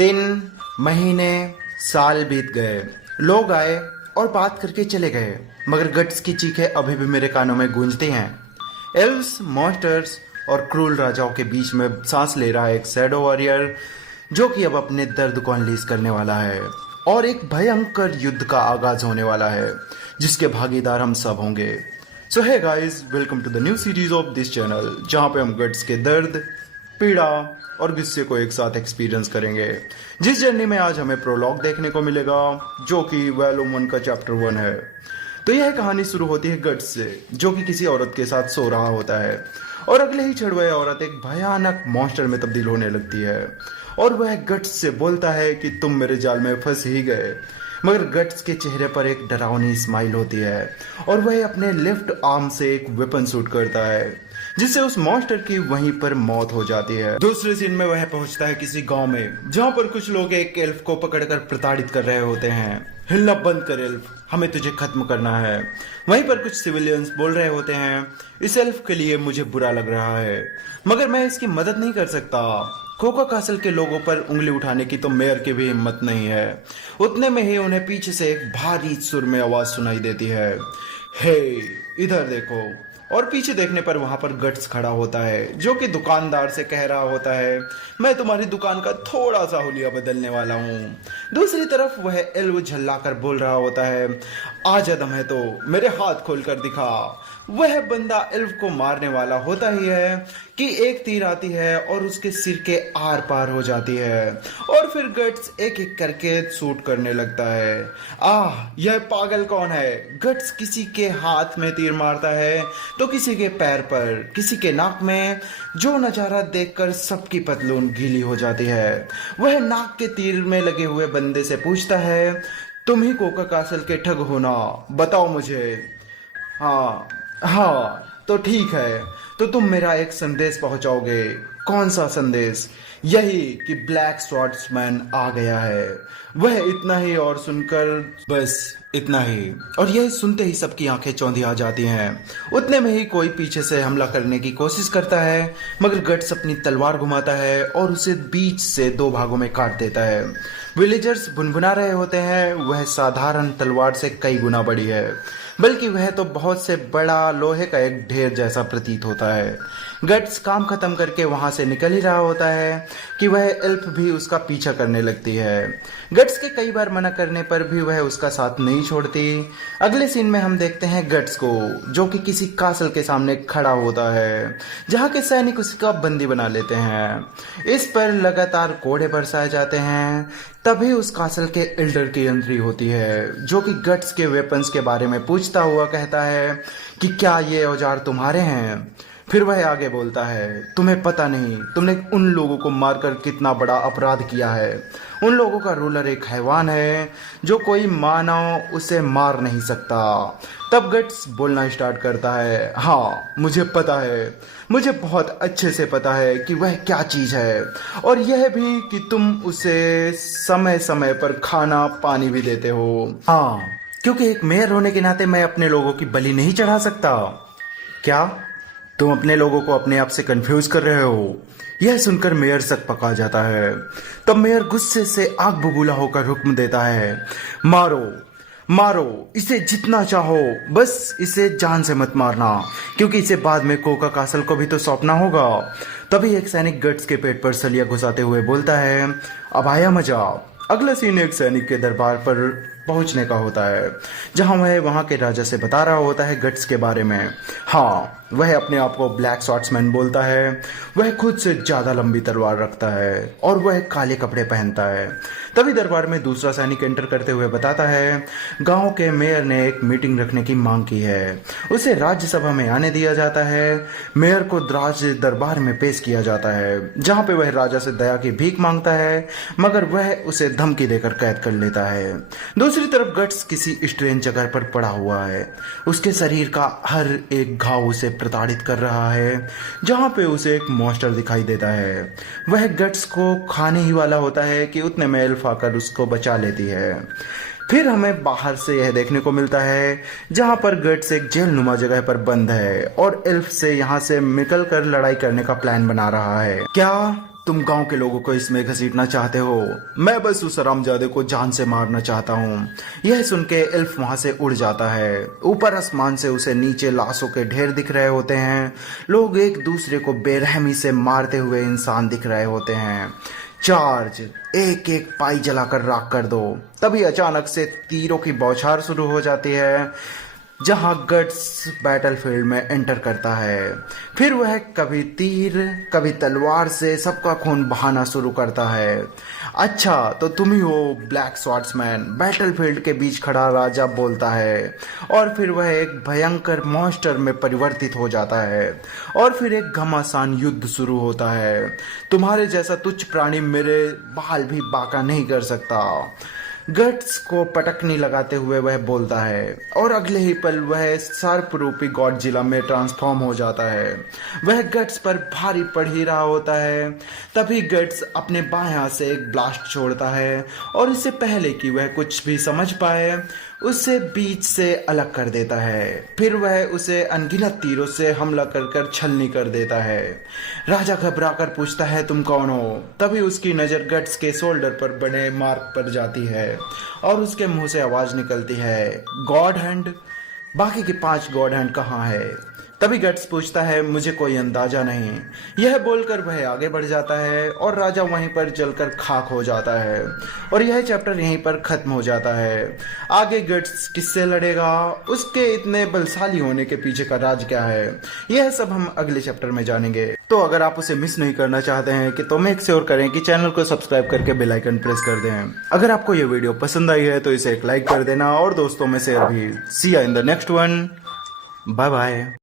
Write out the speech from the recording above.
दिन, महीने, साल बीत गए। लोग आए और बात करके चले गए, मगर गट्स की चीखें अभी भी मेरे कानों में गूंजती हैं। एल्व्स, मॉन्स्टर्स और क्रूल राजाओं के बीच में सांस ले रहा है एक शैडो वॉरियर, जो कि अब अपने दर्द को अनलीज करने वाला है और एक भयंकर युद्ध का आगाज होने वाला है, जिसके भागीदार हम सब होंगे। So hey guys, welcome to the new series of this channel, जहां पे हम गट्स के दर्द, पीड़ा और गुस्से को एक साथ एक्सपीरियंस करेंगे। जिस जर्नी में आज हमें प्रोलॉग देखने को मिलेगा, जो कि वॉल्यूम 1 का चैप्टर 1 है। तो यह कहानी शुरू होती है गट्स से, जो कि किसी औरत के साथ सो रहा होता है और अगले ही क्षण वह औरत एक भयानक मॉन्स्टर में तब्दील होने लगती है और वह गट्स से बोलता है कि तुम मेरे जाल में फंस ही गए। मगर गट्स के चेहरे पर एक डरावनी स्माइल होती है और वह अपने लेफ्ट आर्म से एक वेपन शूट करता है, जिससे उस मॉन्स्टर की वहीं पर मौत हो जाती है। दूसरे सीन में वह पहुंचता है किसी गांव में, जहां पर कुछ लोग एक एल्फ को पकड़कर प्रताड़ित कर रहे होते हैं। हिलना बंद कर एल्फ, हमें तुझे खत्म करना है। वहीं पर कुछ सिविलियंस बोल रहे होते हैं, इस एल्फ के लिए मुझे बुरा लग रहा है, मगर मैं इसकी मदद नहीं कर सकता। कोका कासल के लोगों पर उंगली उठाने की तो मेयर की भी हिम्मत नहीं है। उतने में ही उन्हें पीछे से एक भारी सुर में आवाज सुनाई देती है, हे इधर देखो। और पीछे देखने पर वहां पर गट्स खड़ा होता है, जो कि दुकानदार से कह रहा होता है, मैं तुम्हारी दुकान का थोड़ा सा हुलिया बदलने वाला हूँ। दूसरी तरफ वह एल्व झल्लाकर बोल रहा होता है, आज दम है तो मेरे हाथ खोल कर दिखा। वह बंदा एल्फ को मारने वाला होता ही है कि एक तीर आती है और उसके सिर के आर पार हो जाती है और फिर गट्स एक एक करके शूट करने लगता है। यह पागल कौन है? गट्स किसी के हाथ में तीर मारता है तो किसी के पैर पर, किसी के नाक में। जो नजारा देखकर सबकी पतलून गीली हो जाती है। वह नाक के तीर में लगे हुए बंदे से पूछता है, तुम ही कोका कासल के ठग हो ना? बताओ मुझे। हाँ, तो ठीक है, तो तुम मेरा एक संदेश पहुंचाओगे। कौन सा संदेश? यही कि ब्लैक स्वॉर्ड्समैन आ गया है। वह इतना ही और सुनकर बस इतना ही, और यह सुनते ही सबकी आंखें चौंधी आ जाती हैं। उतने में ही कोई पीछे से हमला करने की कोशिश करता है, मगर गट्स अपनी तलवार घुमाता है और उसे बीच से 2 भागों में काट देता है। विलेजर्स भुनभुना रहे होते हैं, वह साधारण तलवार से कई गुना बड़ी है, बल्कि वह तो बहुत से बड़ा लोहे का एक ढेर जैसा प्रतीत होता है। गट्स काम खत्म करके वहां से निकल ही रहा होता है कि वह एल्फ भी उसका पीछा करने लगती है। गट्स के कई बार मना करने पर भी वह उसका साथ नहीं छोड़ती। अगले सीन में हम देखते हैं गट्स को, जो कि किसी कासल के सामने खड़ा होता है, जहां के सैनिक उसका बंदी बना लेते हैं। इस पर लगातार कोड़े बरसाए जाते हैं। तभी उस कासल के एल्डर की एंट्री होती है, जो कि गट्स के वेपन्स के बारे में पूछता हुआ कहता है कि क्या ये औजार तुम्हारे हैं? फिर वह आगे बोलता है, तुम्हें पता नहीं तुमने उन लोगों को मारकर कितना बड़ा अपराध किया है। उन लोगों का रूलर एक हैवान है, जो कोई मानव उसे मार नहीं सकता। तब गट्स बोलना स्टार्ट करता है, हाँ मुझे पता है, मुझे बहुत अच्छे से पता है कि वह क्या चीज़ है, और यह भी कि तुम उसे समय समय पर खाना पानी भी देते हो। हाँ, क्योंकि एक मेयर होने के नाते मैं अपने लोगों की बलि नहीं चढ़ा सकता। क्या तुम अपने लोगों को अपने आप से कंफ्यूज कर रहे हो? यह सुनकर मेयर सक पका जाता है। तब मेयर गुस्से से आग बबूला होकर हुक्म देता है, मारो मारो इसे जितना चाहो, बस इसे जान से मत मारना, क्योंकि इसे बाद में कोका कासल को भी तो सौंपना होगा। तभी एक सैनिक गट्स के पेट पर सलिया घुसाते हुए बोलता है, अब आया मजा। अगला सीन एक सैनिक के दरबार पर पहुंचने का होता है, जहां वह वहां के राजा से बता रहा होता है गट्स के बारे में। हाँ, वह अपने आप को ब्लैक स्वॉर्ड्समैन बोलता है। वह खुद से ज्यादा लंबी तलवार रखता है और वह काले कपड़े पहनता है। तभी दरबार में दूसरा सैनिक एंटर करते हुए बताता है, गांव के मेयर ने एक मीटिंग रखने की मांग की है। उसे राज्यसभा में आने दिया जाता है। मेयर को राज दरबार में पेश किया जाता है, जहां पे वह राजा से दया की भीख मांगता है, मगर वह उसे धमकी देकर कैद कर लेता है। दूसरी तरफ गट्स किसी स्ट्रेंज जगह पर पड़ा हुआ है। उसके शरीर का हर एक घाव उसे प्रताड़ित कर रहा है, जहां पे उसे एक मॉन्स्टर दिखाई देता है। वह गट्स को खाने ही वाला होता है कि उतने में एल्फ आकर उसको बचा लेती है। फिर हमें बाहर से यह देखने को मिलता है, जहां पर गट्स एक जेल नुमा जगह पर बंद है और एल्फ से यहां से निकल कर लड़ाई करने का प्लान बना रहा है। क्या तुम गांव के लोगों को इसमें घसीटना चाहते हो, मैं बस उस हरामजादे को जान से मारना चाहता हूँ। यह सुन के एल्फ वहां से उड़ जाता है। ऊपर आसमान से उसे नीचे लाशों के ढेर दिख रहे होते हैं। लोग एक दूसरे को बेरहमी से मारते हुए इंसान दिख रहे होते हैं। चार्ज, एक एक पाई जलाकर राख कर दो। तभी अचानक से तीरों की बौछार शुरू हो जाती है, जहां गट्स बैटलफील्ड में एंटर करता है। फिर वह कभी तीर कभी तलवार से सबका खून बहाना शुरू करता है। अच्छा, तो तुम ही हो ब्लैक स्वॉर्ड्समैन, बैटलफील्ड के बीच खड़ा राजा बोलता है। और फिर वह एक भयंकर मॉन्स्टर में परिवर्तित हो जाता है और फिर एक घमासान युद्ध शुरू होता है। तुम्हारे जैसा तुच्छ प्राणी मेरे बाल भी बांका नहीं कर सकता। गट्स को पटकनी लगाते हुए वह बोलता है और अगले ही पल वह सर्प रूपी गॉडजिला में ट्रांसफॉर्म हो जाता है। वह गट्स पर भारी पड़ ही रहा होता है। तभी गट्स अपने बाएं हाथ से एक ब्लास्ट छोड़ता है और इससे पहले कि वह कुछ भी समझ पाए उसे बीच से अलग कर देता है। फिर वह उसे अनगिनत तीरों से हमला कर छलनी कर देता है। राजा घबरा कर पूछता है, तुम कौन हो? तभी उसकी नज़र गट्स के शोल्डर पर बने मार्क पर जाती है और उसके मुंह से आवाज निकलती है, गॉड हैंड। बाकी के 5 गॉड हैंड कहाँ है? तभी गट्स पूछता है, मुझे कोई अंदाजा नहीं। यह बोलकर वह आगे बढ़ जाता है और राजा वहीं पर जलकर खाक हो जाता है और यह चैप्टर यहीं पर खत्म हो जाता है। आगे गट्स किससे लड़ेगा, उसके इतने बलशाली होने के पीछे का राज क्या है, यह सब हम अगले चैप्टर में जानेंगे। तो अगर आप उसे मिस नहीं करना चाहते हैं कि तो मेक श्योर करें कि चैनल को सब्सक्राइब करके बेल आइकन प्रेस कर दें। अगर आपको यह वीडियो पसंद आई है तो इसे एक लाइक कर देना और दोस्तों में शेयर भी। See you in the next one. Bye bye.